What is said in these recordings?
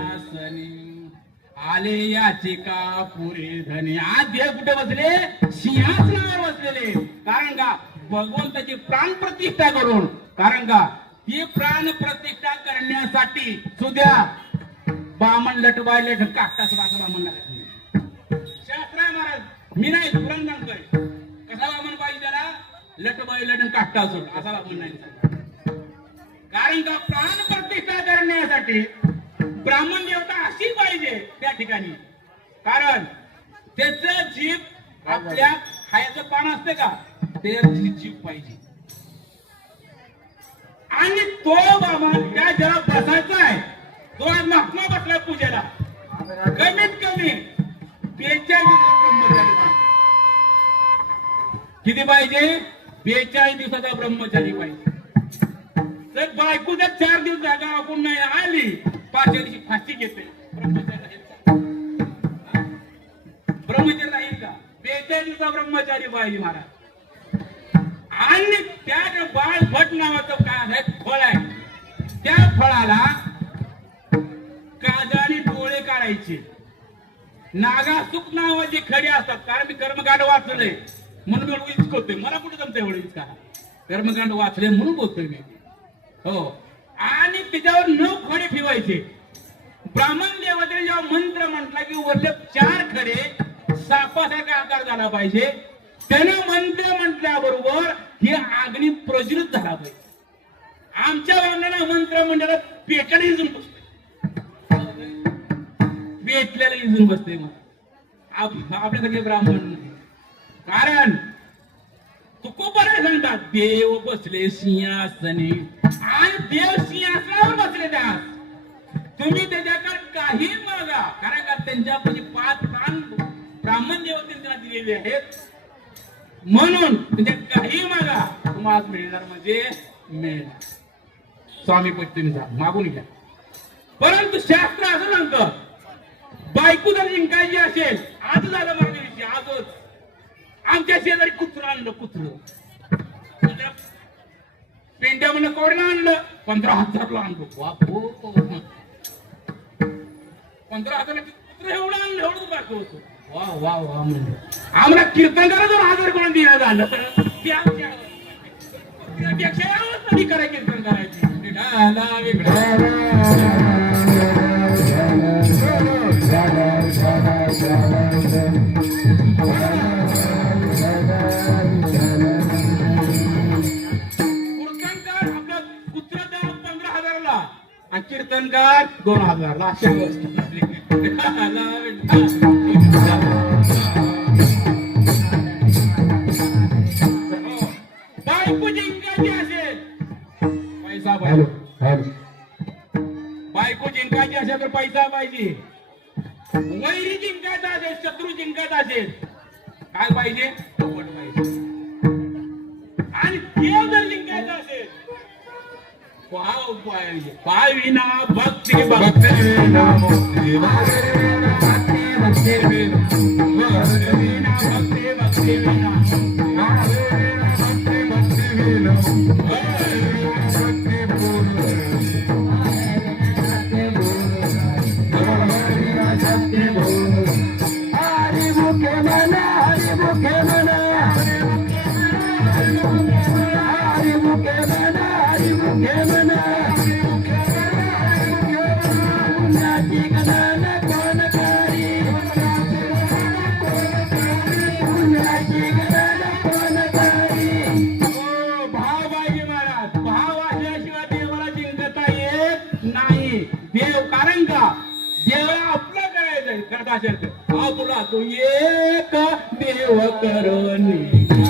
सिंहासनी आले याचिका पुरे धनी. आद्य कुठे बसले? सिंहासनावर बसलेले. कारण का? भगवंताची प्राण प्रतिष्ठा करून. कारण का? ही प्राण प्रतिष्ठा करण्यासाठी सुद्धा बामण लटबाय लट काटा सुद्धा बामण लागत शास्त्र महाराज मी नाही पुराण सांगतोय कसा बामण पाहिजे त्याला? लटबाय लट काटा सोड असा बामण नाही कारण का? प्राण प्रतिष्ठा करण्यासाठी ब्राह्मण देवता अशी पाहिजे त्या ठिकाणी. कारण त्याच जीभ आपल्या खायचं पान असते का? ते जीभ पाहिजे. आणि तो बाबा त्या ज्याला बसायचा आहे. तो आज महात्मा बसला पूजेला. कमीत कमी. बेचाळीस ब्रह्मचारी. पाहिजे. किती पाहिजे? बेचाळीस दिवसाचा ब्रह्मचारी पाहिजे. जर बायको जर चार दिवस जागा आपण नाही आली पाचव्या दिवशी फाशी घेते. ब्रह्मचारी राहील का? ब्रह्मचारी राहील का? ब्रह्मचारी पाहिजे महाराज. आणि त्या बाळ भट नावाचं काय आहे? फळ आहे. त्या फळाला काजाने डोळे काढायचे. नागासुक नावाचे खडे असतात. कारण मी कर्मकांड वाचलंय. म्हणून मी एवढं मला कुठे जमतं एवढं इचका कर्मकांड वाचले म्हणून बोलतोय मी. हो. आणि त्याच्यावर नऊ खडे ठेवायचे. ब्राह्मण देवतेने जेव्हा मंत्र म्हटला की वरले चार खडे सापासारखा आकार झाला पाहिजे त्यानं मंत्र म्हटल्याबरोबर ही अग्नी प्रज्वलित झाला पाहिजे. आमच्या वर्णाला मंत्र मंडळात पेटाने इजून बसते. पेटल्याला इजून बसते मग. आप- आपल्याकडे ब्राह्मण कारण तुकोबरे सांगता देव बसले सिंहासनी. आणि देव सिंहासनावर बसले त्यास तुम्ही त्याच्याकडे काही मागा. कारण का त्यांच्यापैकी पाच प्राण ब्राह्मण देवतेने त्यांना दिलेले आहेत. म्हणून म्हणजे काही मागा तुम्हाला मिळणार म्हणजे मिळणार. स्वामी पत्नीचा मागून घ्या. परंतु शास्त्र असं सांगतं बायको जर जिंकायची असेल आज झालं माझ्या दिवशी आजच. आमच्या शेजारी कुत्र आणलं कुत्र पेंड्या म्हणलं कोडला आणलं पंधरा हजारला आणलं बापो पंधरा हजारला कुत्र एवढं आणलं एवढं बाकी होतो वा वा वा म्हणलं आम्हाला कीर्तनकार जर हजार कोण दिला झालं तर ते आमच्या कुत्र्यापेक्षा कधी करा कीर्तन करायची विठाला वेगळा कीर्तनकार दोन हजारला पाविना भक्ती भक्ती देवाला आपलं करायचं करता असेल तर आपला तू एक देव करणी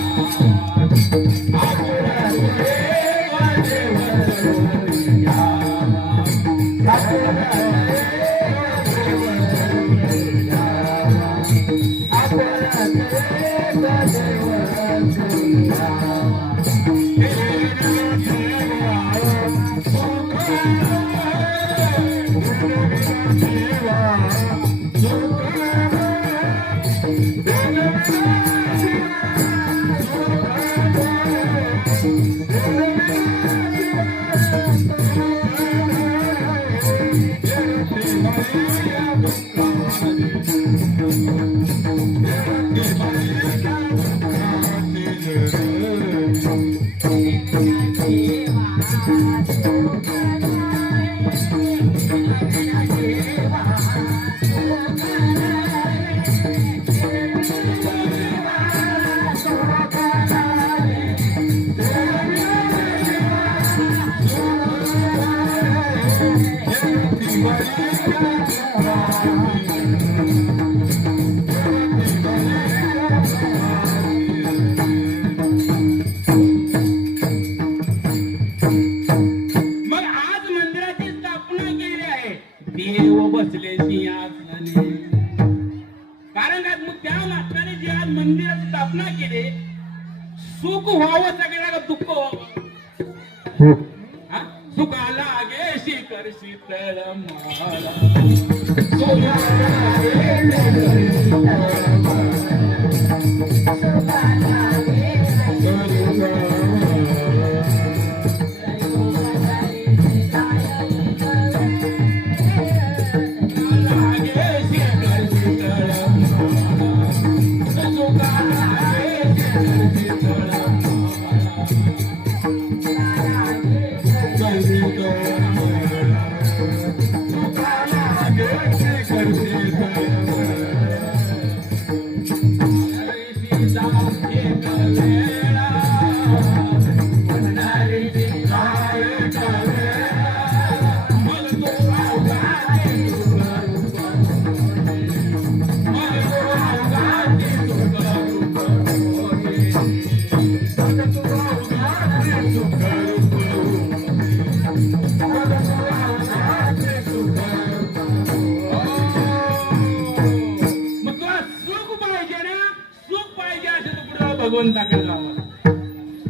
भगवंताकडे जावं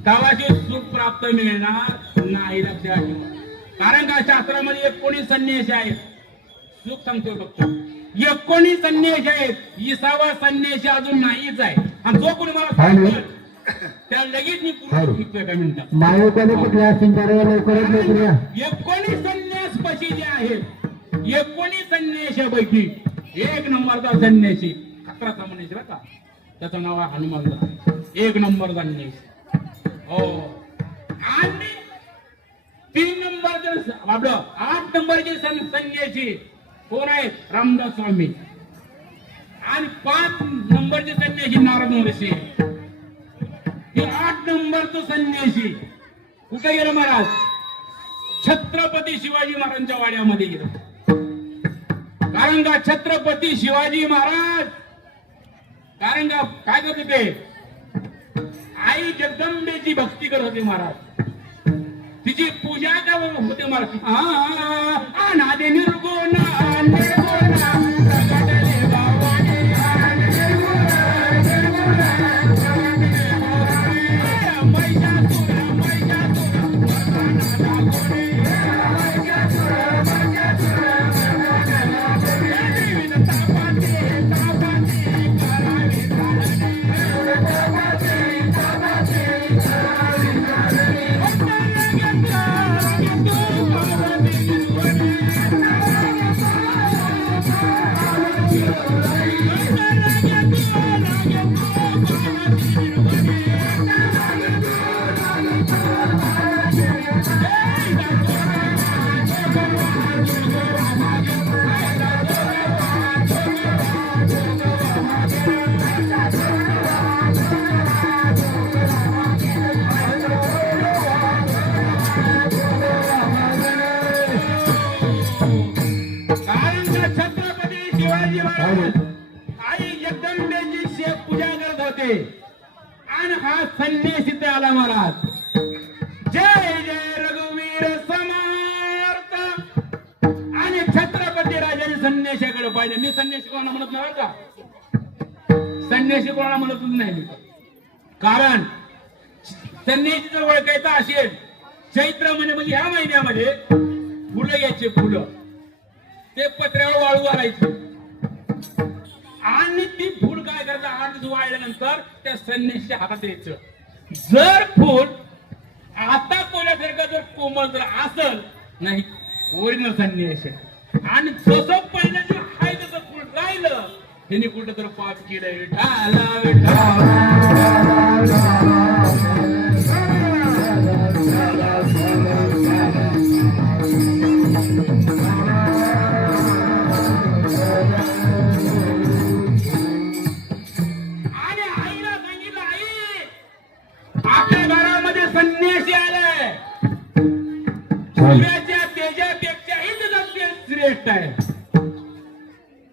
गावाचे सुख प्राप्त मिळणार नाही लक्षात ठेवा. कारण का शास्त्रामध्ये एकोणीस संन्यासी आहेत? सुख सांगतोय फक्त. एकोणीस संन्यासी आहेत. इसावा संन्यासी अजून नाहीच आहे. आणि जो कोणी मला त्या लगेच मी एकोणीस संन्यास पशी जे आहेत एकोणीस संन्याशापैकी एक नंबरचा संन्यासी. म्हणायचे बरं का? त्याचं नाव आहे हनुमान एक नंबर संन्यासी हो. आणि तीन नंबर आपलं आठ नंबरचे सं- संन्यासी कोण आहेत रामदास स्वामी. आणि पाच नंबरचे संन्याशी नारद महर्षी. हे आठ नंबरचं संन्याशी कुठे गेलं महाराज? छत्रपती शिवाजी महाराजांच्या वाड्यामध्ये गेलं. कारण का? छत्रपती शिवाजी महाराज कारण का? काय करत होते आई जगदंबेची भक्ती करत होते महाराज. तिची पूजा का होते महाराज. हा नादे निर्गुण, निर्गुण, असेल. चैत्र महिने म्हणजे ह्या महिन्यामध्ये फुलं यायचे फुलं. ते पत्र्यावर वाळू घालायचे आणि ती फूल काय करायचं? आठ दिवस वाळल्यानंतर त्या संन्यासच्या हातात यायचं. जर फूल आता कोल्यासारखं जर कोमल जर असल नाही ओरिजिनल संन्यास आहे. आणि जसं पहिलं जे हाय तसं फूल राहिलं त्यांनी कुठं तर पाप केलं विठाला विठाला सूर्याच्या तेजापेक्षाही तुझा तेज श्रेष्ठ आहे.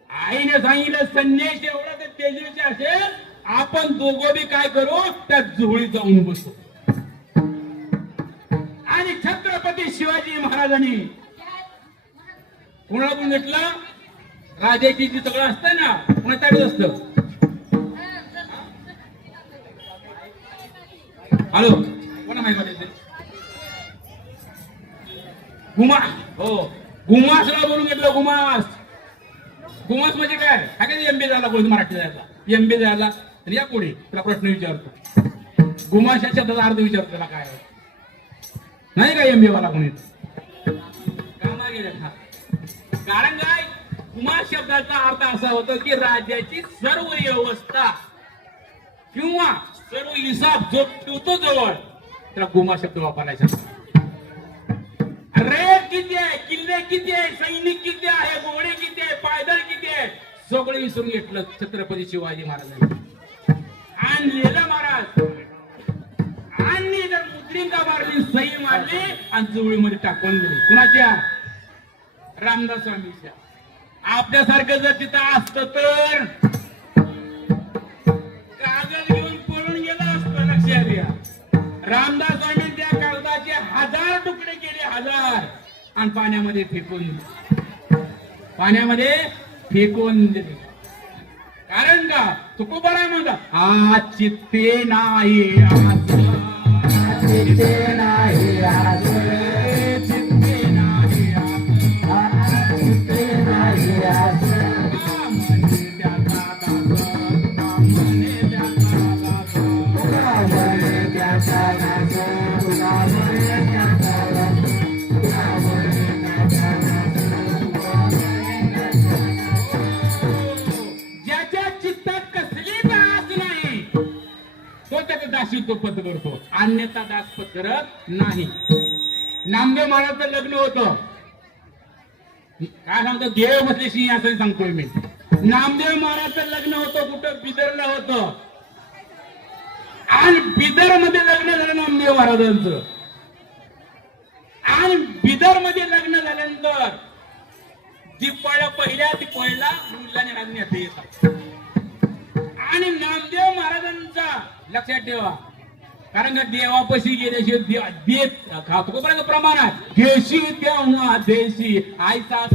आईने सांगितलं संन्यास एवढा ते तेजस्वी असेल आपण दोघं बी काय करू? त्या जुळी जाऊन बसू. आणि छत्रपती शिवाजी महाराजांनी कोणाकडून घेतलं? राजाची जी सगळं असतं ना कोणाच्याकडे असतं? हॅलो कोणा माहिती? गुमा हो. गुमासला बोलून घेतलं गुमास गुमास म्हणजे काय? हा काय एमबी झाला कोणी मराठी जायला. एमबी जायला. आणि या कोणी तुला प्रश्न विचारतो. गुमास या शब्दाचा अर्थ विचारतो त्याला काय. नाही का एमबी वाला कोणी? कामा गेले. कारण काय? कुमार शब्दाचा अर्थ असा होतो की राज्याची सर्व व्यवस्था किंवा सर्व हिसाब जो ठेवतो जवळ त्याला गुमा शब्द वापरायचा. रेट किती आहे? किल्ले किती आहे? सैनिक किती आहे? घोडे किती आहे? पायदळ किती आहे? सगळं विसरून घेतलं छत्रपती शिवाजी महाराजांनी. आणलेलं महाराज आणि जर मुद्रिका मारली सही मारली आणि चवळीमध्ये टाकून दिली. कुणाच्या रामदास स्वामीच्या आपल्यासारखं जर तिथं असतं तर हजार आणि पाण्यामध्ये फेकून पाण्यामध्ये फेकून कारण का? तुको म्हणता. आ चित्ते नाही. दासीत्व करतो. अन्यथा दासपद करत नाही. नामदेव महाराजचं लग्न होतं. काय सांगतो? देव बसले असं सांगतोय मी. नामदेव महाराजचं लग्न होतं कुठं? बिदरला होतं. आणि बिदरमध्ये लग्न झालं नामदेव महाराजांचं. आणि बिदरमध्ये लग्न झाल्यानंतर दिपाळ्या पहिल्या दिपाळीला मुलाने राज्ञ येतात आणि नामदेव महाराजांचा लक्षात ठेवा. कारण का देवापशी गेल्याशिवाय देव- देत खातो पर्यंत प्रमाणात घेशी देवा देशी. आयचा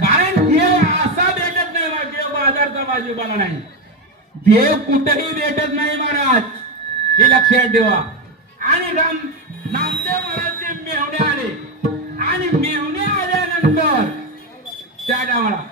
कारण देव असा भेटत नाही देव बाजारचा भाजीपाला नाही. देव कुठेही भेटत नाही महाराज हे लक्षात ठेवा. आणि राम नामदेव महाराजचे मेहणे आले. आणि मेहणे आल्यानंतर त्या डावाला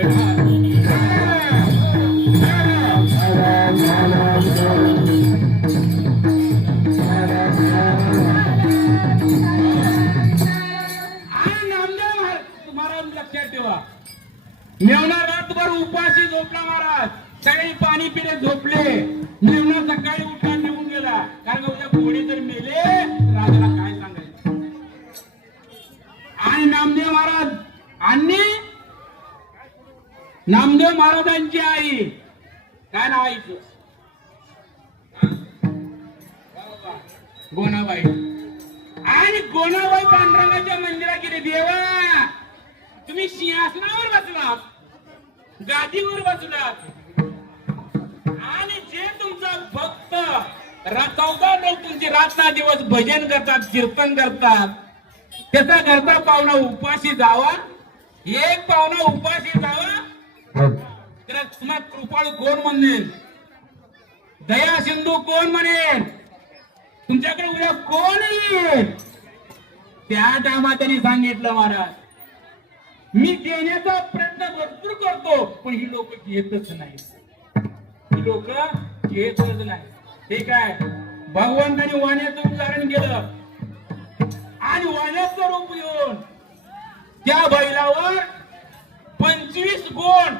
Amen. तुम्ही सिंहासनावर बसलात. गादीवर बसलात. आणि जे तुमचा भक्त चौदा लोक तुमचे रात्र दिवस भजन करतात कीर्तन करतात त्याचा घरचा पाहुणा उपाशी जावा एक पाहुणा उपाशी जावा. तर तुम्हाला कृपाळू कोण म्हणेल दया सिंधू कोण म्हणेल तुमच्याकडे उद्या कोण येईल? त्या टायमा त्यांनी सांगितलं महाराज मी देण्याचा प्रयत्न भरपूर करतो पण ही लोक घेतच नाही ही लोक घेतच नाही ठीक आहे भगवंताने वाण्याचं उदाहरण केलं. आणि वाण्याचं रूप घेऊन त्या बैलावर पंचवीस गोण.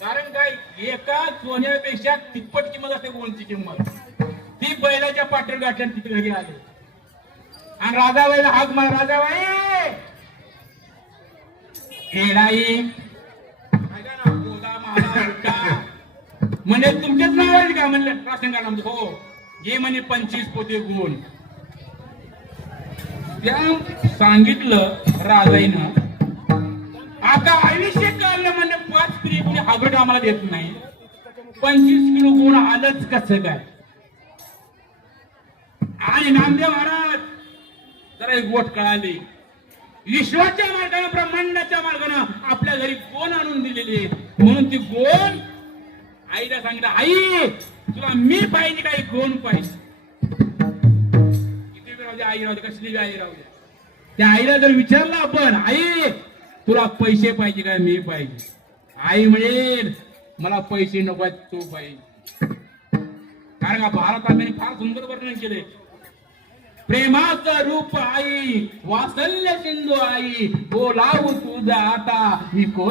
कारण काय? एका सोन्यापेक्षा तिप्पट किंमत असते गोणची किंमत. ती बैलाच्या पाठीवर गाठल्या तिथे घरी आले. आणि राजाबाईला हाक मार राजाबाई हेडाई ऐका ना, म्हणे तुमचेच नाव आहे का? म्हणलं प्रासंगाला म्हणजे हो. ये म्हणे पंचवीस पोते गुण. त्या सांगितलं राजाईनं आता आयुष्य काढलं म्हणजे पाच स्त्री कोणी हागड आम्हाला देत नाही. पंचवीस किलो गुण आलंच कसं काय? आणि नामदेव महाराज जरा एक गोट कळाली. विश्वाच्या मार्गाने ब्रह्मांडाच्या मार्गाने आपल्या घरी कोण आणून दिलेले आहे म्हणून ती गोण आईला सांगितलं आई तुला मी पाहिजे काही गोण पाहिजे? किती वेळ आई राहू दे कसली आई राहू दे. त्या आईला जर विचारलं आपण आई तुला पैसे पाहिजे काय मी पाहिजे. आई म्हणेल मला पैसे नको तू पाहिजे. कारण का? भारताने फार सुंदर वर्णन केले प्रेमाचं रूप आई वासल्य सिंधू आई बोलावू तुझा आता ही कोण